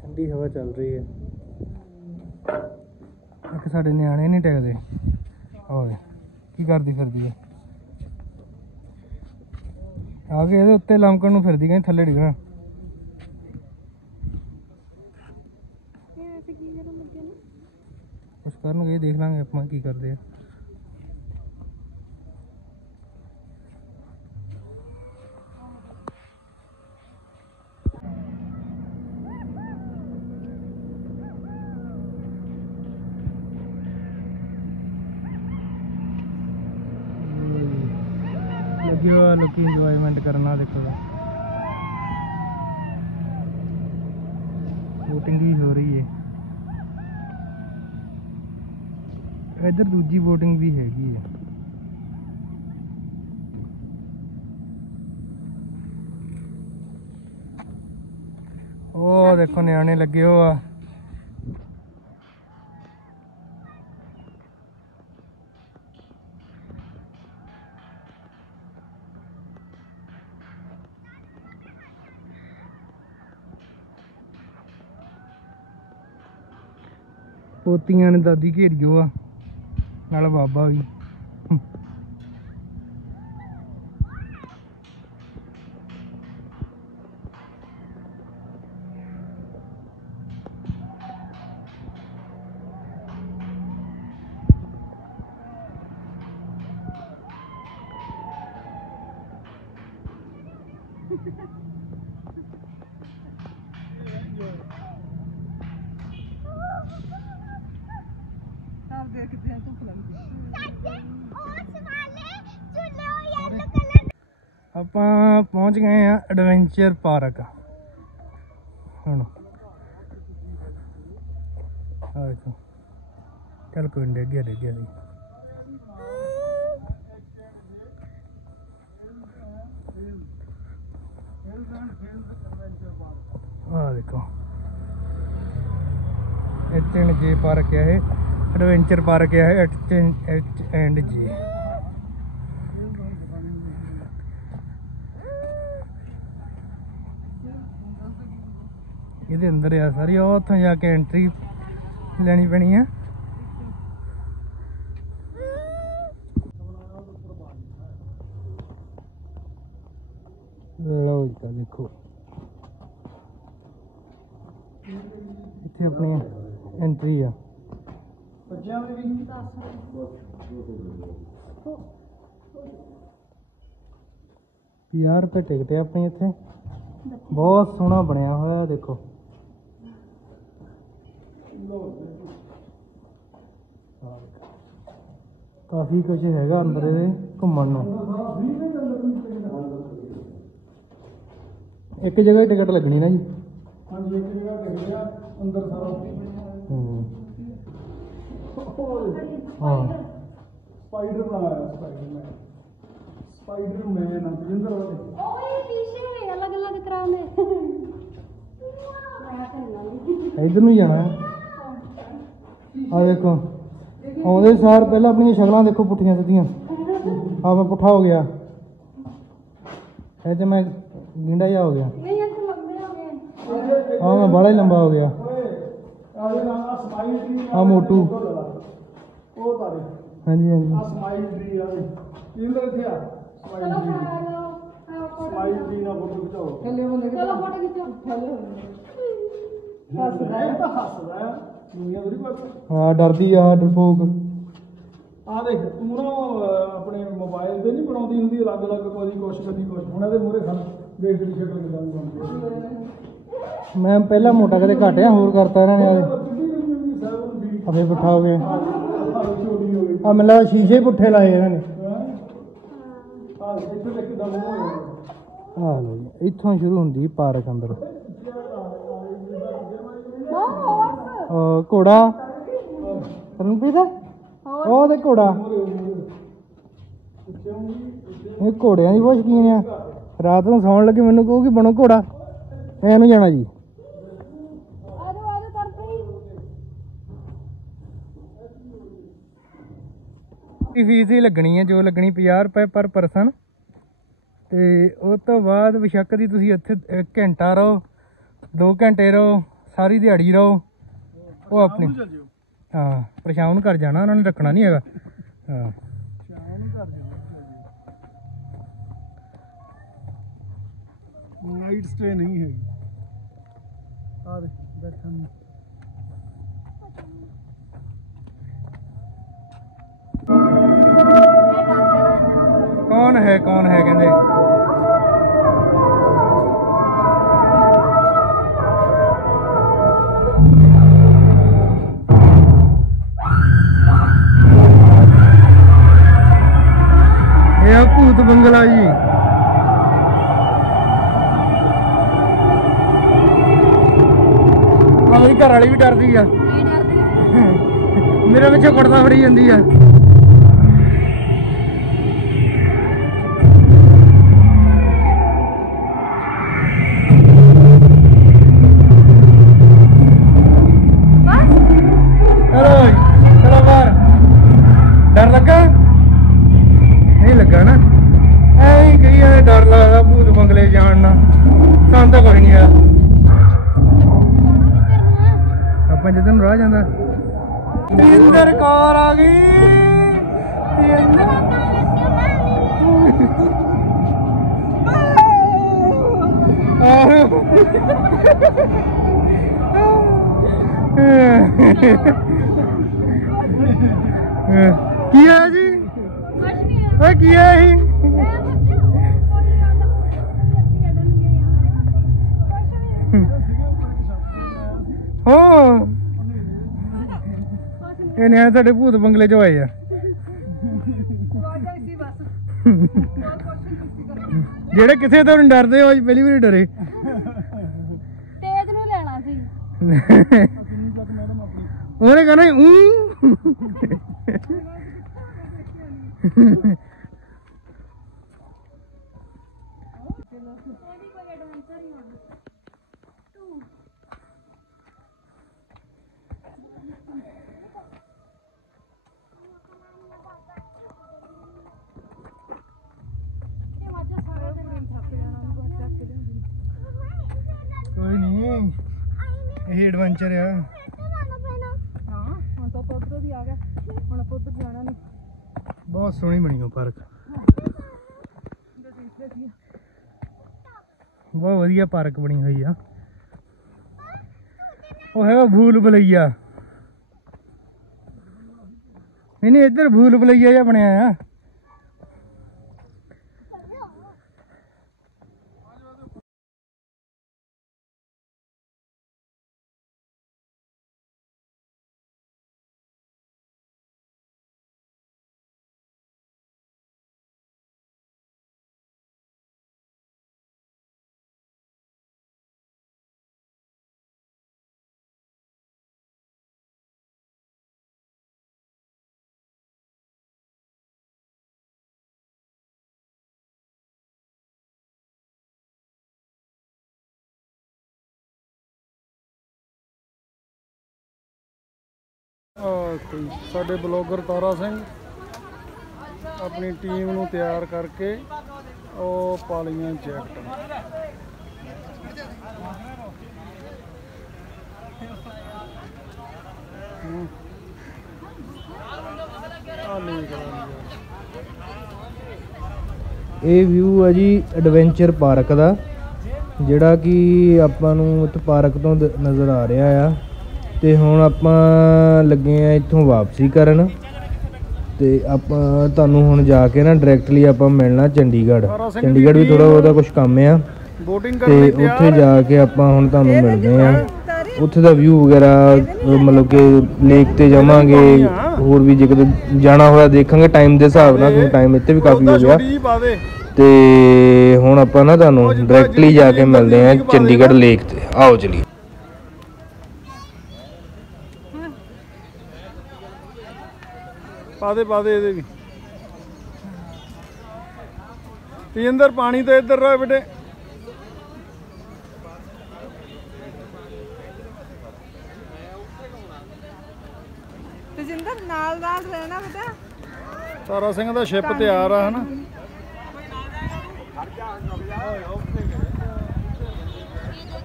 ਠੰਡੀ ਹਵਾ ਚੱਲ ਰਹੀ ਹੈ। ਇੱਕ ਸਾਡੇ ਨਿਆਣੇ ਨਹੀਂ ਟਿਕਦੇ। ਓਏ ਕੀ ਕਰਦੀ ਫਿਰਦੀ ਹੈ? ਆ ਕੇ ਇਹਦੇ ਉੱਤੇ ਲਮਕਣ ਨੂੰ ਫਿਰਦੀ, ਕਹਿੰਦੀ ਥੱਲੇ ਡਿੱਗਣਾ। ਕੁਛ ਕਰਨਗੇ, ਦੇਖ ਲਾਂਗੇ ਆਪਾਂ ਕੀ ਕਰਦੇ ਆ। ਲੋਕੀ ਇੰਜੋਇਮੈਂਟ ਕਰਨਾ। ਦੇਖੋ ਬੋਟਿੰਗ ਵੀ ਹੋ ਰਹੀ ਹੈ। ਇੱਧਰ ਦੂਜੀ ਬੋਟਿੰਗ ਵੀ ਹੈਗੀ ਹੈ। ਉਹ ਦੇਖੋ ਨਿਆਣੇ ਲੱਗੇ ਹੋ ਆ। ਪੋਤੀਆਂ ਨੇ ਦਾਦੀ ਘੇਰੀਓ ਆ, ਨਾਲ ਬਾਬਾ ਵੀ। ਦੇਖਦੇ ਆ ਧੁੱਪ ਲੱਗਦੀ। ਆਪਾਂ ਪਹੁੰਚ ਗਏ ਆ ਐਡਵੈਂਚਰ ਪਾਰਕ। ਹੁਣ ਆ ਦੇਖੋ, ਚੱਲ ਕੋਈ ਡਿੱਗਿਆ ਨਹੀਂ। ਆ ਦੇਖੋ HNJ ਪਾਰਕ ਹੈ ਇਹ, ਐਡਵੈਂਚਰ ਪਾਰਕ ਹੈ HNJ। ਇਹਦੇ ਅੰਦਰ ਆ ਸਾਰੀ, ਉਹ ਉੱਥੋਂ ਜਾ ਕੇ ਐਂਟਰੀ ਲੈਣੀ ਪੈਣੀ ਆ। ਜੀ ਦੇਖੋ ਇੱਥੇ ਆਪਣੀ ਐਂਟਰੀ ਆ ਬੱਚਿਆਂ ਦੇ ਵੀ 50 ਰੁਪਏ ਟਿਕਟ ਹੈ ਆਪਣੀ ਇੱਥੇ ਬਹੁਤ ਸੋਹਣਾ ਬਣਿਆ ਹੋਇਆ ਦੇਖੋ ਕਾਫੀ ਕੁਝ ਹੈਗਾ ਅੰਦਰ ਇਹਦੇ ਘੁੰਮਣ ਨੂੰ ਇੱਕ ਜਗ੍ਹਾ ਹੀ ਟਿਕਟ ਲੱਗਣੀ ਨਾ ਜੀ ਹਾਂਜੀ ਇੱਕ ਜਗ੍ਹਾ ਟਿਕਟ ਆ ਅੰਦਰ ਸਾਰਾ ਹਾਂ ਸਪਾਈਡਰ ਬਣਾਇਆ ਸਪਾਈਡਰ ਮੈਨ ਅੰਦਰ ਵਾਲੇ ओए पीछे अलग अलग तरह में ਇਧਰ ਨੂੰ ਹੀ ਜਾਣਾ ਹੈ ਆ ਦੇਖੋ ਆਉਂਦੇ ਸਾਰ ਪਹਿਲਾਂ ਆਪਣੀਆਂ ਸ਼ਕਲਾਂ ਦੇਖੋ ਪੁੱਠੀਆਂ ਸਿੱਧੀਆਂ ਆ ਮੈਂ ਪੁੱਠਾ ਹੋ ਗਿਆ ਇਹ ਤੇ ਮੈਂ ਗਿੰਡਾ ਜਿਹਾ ਹੋ ਗਿਆ नहीं ऐसे लंबे हो गए ਆ ਮੈਂ ਬੜਾ ਹੀ ਲੰਬਾ ਹੋ ਗਿਆ ਆਲੇ ਨਾਲ ਸਮਾਈਲ ਟ੍ਰੀ ਆ ਮੋਟੂ ਉਹ ਤਾਰੇ ਹਾਂਜੀ ਹਾਂਜੀ ਆ ਸਮਾਈਲ ਟ੍ਰੀ ਆ ਇਹਦੇ ਇੱਥੇ ਆ ਸਮਾਈਲ ਟ੍ਰੀ ਨਾਲ ਫੋਟੋ ਖਿਚਾਓ चलो फोटो खींचो हेलो ਹੱਸਦਾ ਹੈ ਦੁਨੀਆ ਬੜੀ ਬਸ ਹਾਂ ਡਰਦੀ ਆ ਡਰਪੋਕ ਆ ਦੇਖ ਤੂੰ ਨਾ ਆਪਣੇ ਮੋਬਾਈਲ ਤੇ ਨਹੀਂ ਬਣਾਉਂਦੀ ਹੁੰਦੀ ਅਲੱਗ-ਅਲੱਗ ਕਦੀ ਕੁਛ ਹੁਣ ਇਹਦੇ ਮੂਹਰੇ ਖੜ ਦੇਖ ਦੀ ਸ਼ਕਲ ਕਿਦਾਂ ਦੀ ਬਣਦੀ ਮੈਂ ਪਹਿਲਾਂ ਮੋਟਾ ਕਦੇ ਘਟਿਆ ਹੋਰ ਕਰਤਾ ਇਹਨਾਂ ਨੇ ਅਬੇ ਪੁੱਠਾ ਹੋ ਗਿਆ ਚੋਰੀ ਹੋ ਗਈ ਆ ਮੈਨੂੰ ਲੱਗਦਾ ਸ਼ੀਸ਼ੇ ਪੁੱਠੇ ਲਾਏ ਇਹਨਾਂ ਨੇ ਆ ਇੱਥੇ ਦੇਖ ਕਿਦਾਂ ਹੋਇਆ ਆ ਲੋ ਜੀ ਇੱਥੋਂ ਸ਼ੁਰੂ ਹੁੰਦੀ ਪਾਰਕ ਅੰਦਰ ਘੋੜਾ ਤਨਪ੍ਰੀਤ ਉਹ ਤੇ ਘੋੜਾ ਇਹ ਘੋੜਿਆਂ ਦੀ ਬਹੁਤ ਸ਼ੌਕੀਨ ਆ ਰਾਤ ਨੂੰ ਸੌਣ ਲੱਗੇ ਮੈਨੂੰ ਕਹੂਗੀ ਬਣੋ ਘੋੜਾ ਇਹਨੂੰ ਜਾਣਾ ਜੀ ਫੀਸ ਹੀ ਲੱਗਣੀ ਹੈ ਜੋ ਲੱਗਣੀ 50 ਰੁਪਏ ਪਰ ਪਰਸਨ ਤੇ ਉਸ ਤੋਂ ਬਾਅਦ ਬੇਸ਼ੱਕ ਦੀ ਤੁਸੀਂ ਇੱਥੇ 1 ਘੰਟਾ ਰਹੋ 2 ਘੰਟੇ ਰਹੋ ਸਾਰੀ ਦਿਹਾੜੀ ਰਹੋ ਉਹ ਆਪਣੀ ਹਾਂ ਪਰ ਸ਼ਾਮ ਨੂੰ ਘਰ ਜਾਣਾ ਉਹਨਾਂ ਨੇ ਰੱਖਣਾ ਨਹੀਂ ਹੈਗਾ ਹਾਂ ਨਾਈਟ ਸਟੇ ਨਹੀਂ ਹੈਗੀ ਆ ਦੇ ਬੈਠਣ ਨੂੰ ਕੌਣ ਹੈ ਕਹਿੰਦੇ ਇਹ ਭੂਤ ਬੰਗਲਾ ਜੀ ਮੇਰੀ ਘਰ ਵਾਲੀ ਵੀ ਡਰਦੀ ਆ ਮੇਰੇ ਪਿੱਛੇ ਕੁੜਤਾ ਫੜੀ ਜਾਂਦੀ ਆ ਚਲੋ ਬਾਹਰ ਡਰ ਲੱਗਾ ਨਹੀਂ ਲੱਗਾ ਨਾ ਐਂ ਕਈ ਡਰ ਲੱਗਦਾ ਭੂਤ ਬੰਗਲੇ ਜਾਣ ਨਾਲ ਸਾਨੂੰ ਤਾਂ ਕੋਈ ਨਹੀਂ ਆ ਆਪਾਂ ਜਦੋਂ ਨੂੰ ਰਾਹ ਜਾਂਦਾ ਇੰਦਰ ਕੌਰ ਆ ਗਈ ਕੀ ਹੈ ਜੀ ਓਏ ਕੀ ਹੈ ਇਹ ਹਾਂ ਇਹ ਨੇ ਸਾਡੇ ਭੂਤ ਬੰਗਲੇ ਚ ਹੋਏ ਆ ਜਿਹੜੇ ਕਿਸੇ ਤੋਂ ਨਹੀਂ ਡਰਦੇ ਉਹ ਅੱਜ ਪਹਿਲੀ ਵਾਰੀ ਡਰੇ तेज ਨੂੰ ਲੈਣਾ ਸੀ ਉਹਨੇ ਕਹਣਾ ਕੋਈ ਨਹੀਂ ਇਹ ਐਡਵੈਂਚਰ ਆ हाँ हम तो उधर भी आ गए हम उधर जाना नहीं ਬਹੁਤ ਸੋਹਣੀ ਬਣੀ ਉਹ ਪਾਰਕ ਬਹੁਤ ਵਧੀਆ ਪਾਰਕ ਬਣੀ ਹੋਈ ਆ। ਉਹ ਹੈਗਾ ਭੂਲ ਭੁਲਈਆ। ਨਹੀਂ ਇੱਧਰ ਭੂਲ ਭੁਲਈਆ ਜਿਹਾ ਬਣਿਆ ਆ। ਸਾਡੇ ਬਲੌਗਰ ਤਾਰਾ ਸਿੰਘ ਆਪਣੀ ਟੀਮ ਨੂੰ ਤਿਆਰ ਕਰਕੇ ਉਹ ਪਾ ਲਈਆਂ ਜੈਕਟਾਂ। ਇਹ ਵਿਊ ਆ ਜੀ ਐਡਵੈਂਚਰ ਪਾਰਕ ਦਾ, ਜਿਹੜਾ ਕਿ ਆਪਾਂ ਨੂੰ ਇੱਥੇ ਪਾਰਕ ਤੋਂ ਨਜ਼ਰ ਆ ਰਿਹਾ ਆ। ਤੇ ਹੁਣ ਆਪਾਂ ਲੱਗੇ ਆ ਇੱਥੋਂ ਵਾਪਸੀ ਕਰਨ, ਤੇ ਆਪਾਂ ਤੁਹਾਨੂੰ ਹੁਣ ਜਾ ਕੇ ਨਾ ਡਾਇਰੈਕਟਲੀ ਆਪਾਂ ਮਿਲਣਾ ਚੰਡੀਗੜ੍ਹ ਵੀ ਥੋੜਾ ਬਹੁਤਾ ਕੁਝ ਕੰਮ ਆ, ਤੇ ਉੱਥੇ ਜਾ ਕੇ ਆਪਾਂ ਹੁਣ ਤੁਹਾਨੂੰ ਮਿਲਦੇ ਆ। ਉੱਥੇ ਦਾ ਵਿਊ ਵਗੈਰਾ ਮਤਲਬ ਕਿ ਲੇਕ ਤੇ ਜਾਵਾਂਗੇ, ਹੋਰ ਵੀ ਜੇ ਕਿਤੇ ਜਾਣਾ ਹੋਇਆ ਦੇਖਾਂਗੇ ਟਾਈਮ ਦੇ ਹਿਸਾਬ ਨਾਲ, ਕਿਉਂਕਿ ਟਾਈਮ ਇੱਥੇ ਵੀ ਕਾਫੀ ਹੋ ਗਿਆ। ਤੇ ਹੁਣ ਆਪਾਂ ਨਾ ਤੁਹਾਨੂੰ ਡਾਇਰੈਕਟਲੀ ਜਾ ਕੇ ਮਿਲਦੇ ਆ ਚੰਡੀਗੜ੍ਹ ਲੇਕ ਤੇ। ਆਓ ਚਲੀਏ। ਪਾ ਦੇ ਇਹਦੇ ਵੀ ਤੇਜਿੰਦਰ ਪਾਣੀ ਤਾਂ ਇੱਧਰ ਰਹਾ ਬੇਟੇ। ਤੇਜਿੰਦਰ ਨਾਲ ਰਹਿਣਾ ਬੇਟਾ। ਤਾਰਾ ਸਿੰਘ ਦਾ ਸ਼ਿਪ ਤਿਆਰ ਆ ਹਨਾ।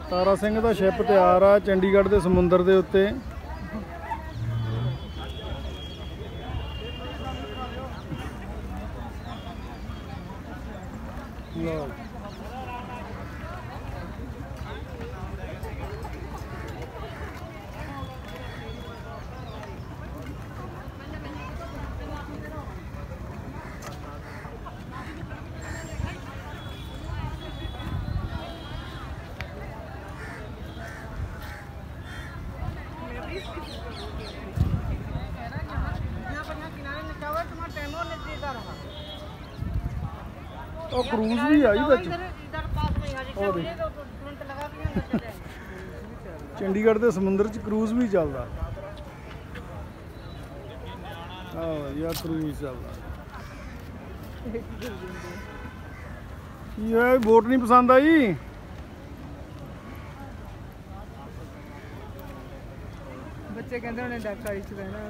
ਤਾਰਾ ਸਿੰਘ ਦਾ ਸ਼ਿਪ ਤਿਆਰ ਆ ਚੰਡੀਗੜ੍ਹ ਦੇ ਸਮੁੰਦਰ ਦੇ ਉੱਤੇ। ਉਹ ਕਰੂਜ਼ ਵੀ ਆਈ ਵਿੱਚ। ਉਹ ਦੇਖ ਚੰਡੀਗੜ੍ਹ ਦੇ ਸਮੁੰਦਰ 'ਚ ਕਰੂਜ਼ ਵੀ ਚੱਲਦਾ। ਆਹ ਯਾ ਕਰੂਜ਼ ਚੱਲਦਾ। ਕੀ ਹੋਇਆ, ਬੋਟ ਨਹੀਂ ਪਸੰਦ ਆਈ? ਬੱਚੇ ਕਹਿੰਦੇ ਉਹਨੇ ਡਾਕਾਰੀ 'ਚ ਬਹਿਣਾ ਹੈ।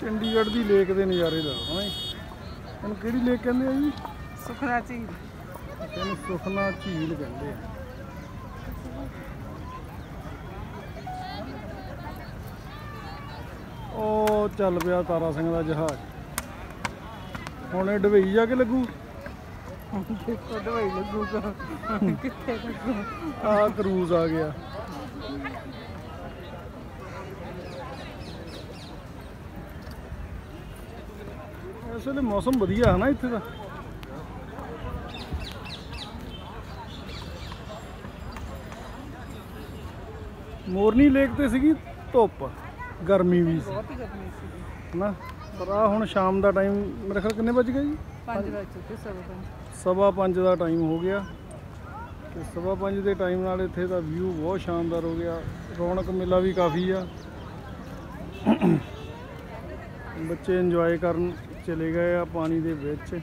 ਚੰਡੀਗੜ੍ਹ ਦੀ ਲੇਕ ਦੇ ਨਜ਼ਾਰੇ ਲੈ ਲਓ। ਇਹਨੂੰ ਕਿਹੜੀ ਲੇਕ ਕਹਿੰਦੇ ਆ ਜੀ? ਸੁਖਨਾ ਝੀਲ। ਇਹਨੂੰ ਸੁਖਨਾ ਝੀਲ ਕਹਿੰਦੇ ਆ। ਉਹ ਚੱਲ ਪਿਆ ਤਾਰਾ ਸਿੰਘ ਦਾ ਜਹਾਜ਼। ਹੁਣ ਇਹ ਡਬਈ ਜਾ ਕੇ ਲੱਗੂ। ਡਬਈ ਲੱਗੂਗਾ ਕਿੱਥੇ ਲੱਗੂ? ਆਹ ਕਰੂਜ਼ ਆ ਗਿਆ। ਇਸ ਵੇਲੇ ਮੌਸਮ ਵਧੀਆ ਹੈ ਨਾ ਇੱਥੇ ਦਾ। ਮੋਰਨੀ ਲੇਕ ਤੇ ਸੀਗੀ ਧੁੱਪ, ਗਰਮੀ ਵੀ ਸੀ ਬਹੁਤ ਗਰਮੀ ਸੀ ਨਾ। ਪਰ ਆ ਹੁਣ ਸ਼ਾਮ ਦਾ ਟਾਈਮ ਮੇਰੇ ਖਿਆਲ ਕਿੰਨੇ ਵੱਜ ਗਏ ਜੀ 5 ਵਜੇ ਚੁੱਕੇ 5:15 5:15 ਦਾ ਟਾਈਮ ਹੋ ਗਿਆ ਤੇ 5:15 ਦੇ ਟਾਈਮ ਨਾਲ ਇੱਥੇ ਦਾ ਵਿਊ ਬਹੁਤ ਸ਼ਾਨਦਾਰ ਹੋ ਗਿਆ। ਰੌਣਕ ਮੇਲਾ ਵੀ ਕਾਫੀ ਆ। ਬੱਚੇ ਇੰਜੋਏ ਕਰਨ ਚਲੇ ਗਏ ਆ ਪਾਣੀ ਦੇ ਵਿੱਚ।